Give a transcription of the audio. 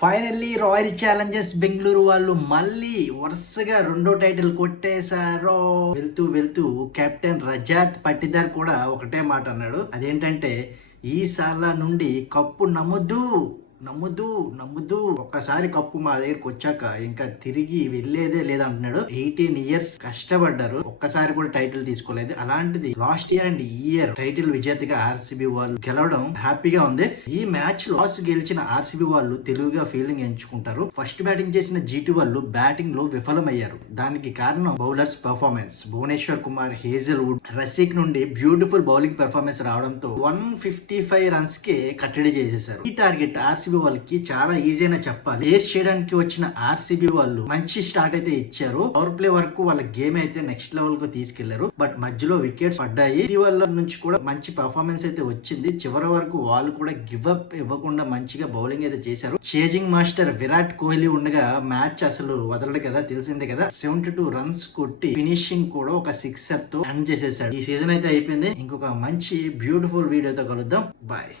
Finally royal Challengers Bengaluru వాళ్ళు మళ్ళీ వరుసగా రెండో టైటిల్ కొట్టేశారో. వెళ్తూ వెళ్తూ కెప్టెన్ రజాత్ పట్టిదార్ కూడా ఒకటే మాట అన్నాడు. అదేంటంటే ఈసార్ల నుండి కప్పు నమ్ముదు నమ్ముదు నమ్ముదు, ఒక్కసారి కప్పు మా దగ్గరకు వచ్చాక ఇంకా తిరిగి వెళ్లేదే లేదంటున్నాడు. 18 years కష్టపడ్డారు, ఒక్కసారి కూడా టైటిల్ తీసుకోలేదు. అలాంటిది లాస్ట్ ఇయర్ అండ్ ఈ ఇయర్ టైటిల్ విజేతగా ఆర్సీబీ వాళ్ళు గెలవడం హ్యాపీగా ఉంది. ఈ మ్యాచ్ లాస్ గెలిచిన ఆర్సీబీ వాళ్ళు తెలుగుగా ఫీల్డింగ్ ఎంచుకుంటారు. ఫస్ట్ బ్యాటింగ్ చేసిన జీటీ వాళ్ళు బ్యాటింగ్ లో విఫలమయ్యారు. దానికి కారణం bowlers performance. Bhuvneshwar Kumar, Hazlewood, Rasikh నుండి బ్యూటిఫుల్ బౌలింగ్ పెర్ఫార్మెన్స్ రావడంతో 155 రన్స్ కే కట్టడి చేసేశారు. ఈ టార్గెట్ ఆర్సీబీ వాళ్ళకి చాలా ఈజీ అని చెప్పాలి. రేస్ చేయడానికి వచ్చిన ఆర్సీబీ వాళ్ళు మంచి స్టార్ట్ అయితే ఇచ్చారు. పవర్ ప్లే వరకు వాళ్ళ గేమ్ అయితే నెక్స్ట్ లెవెల్ కు తీసుకెళ్లారు. బట్ మధ్యలో వికెట్స్ పడ్డాయి. వాళ్ళ నుంచి కూడా మంచి పర్ఫార్మెన్స్ అయితే వచ్చింది. చివరి వరకు వాళ్ళు కూడా గివ్ అప్ ఇవ్వకుండా మంచిగా బౌలింగ్ అయితే చేశారు. చేజింగ్ మాస్టర్ విరాట్ కోహ్లీ ఉండగా మ్యాచ్ అసలు వదలడు కదా, తెలిసిందే కదా. 72 రన్స్ కొట్టి ఫినిషింగ్ కూడా ఒక సిక్సర్ తో ఎండ్ చేసేసాడు. ఈ సీజన్ అయితే అయిపోయింది. ఇంకొక మంచి బ్యూటిఫుల్ వీడియోతో కలుద్దాం. బాయ్.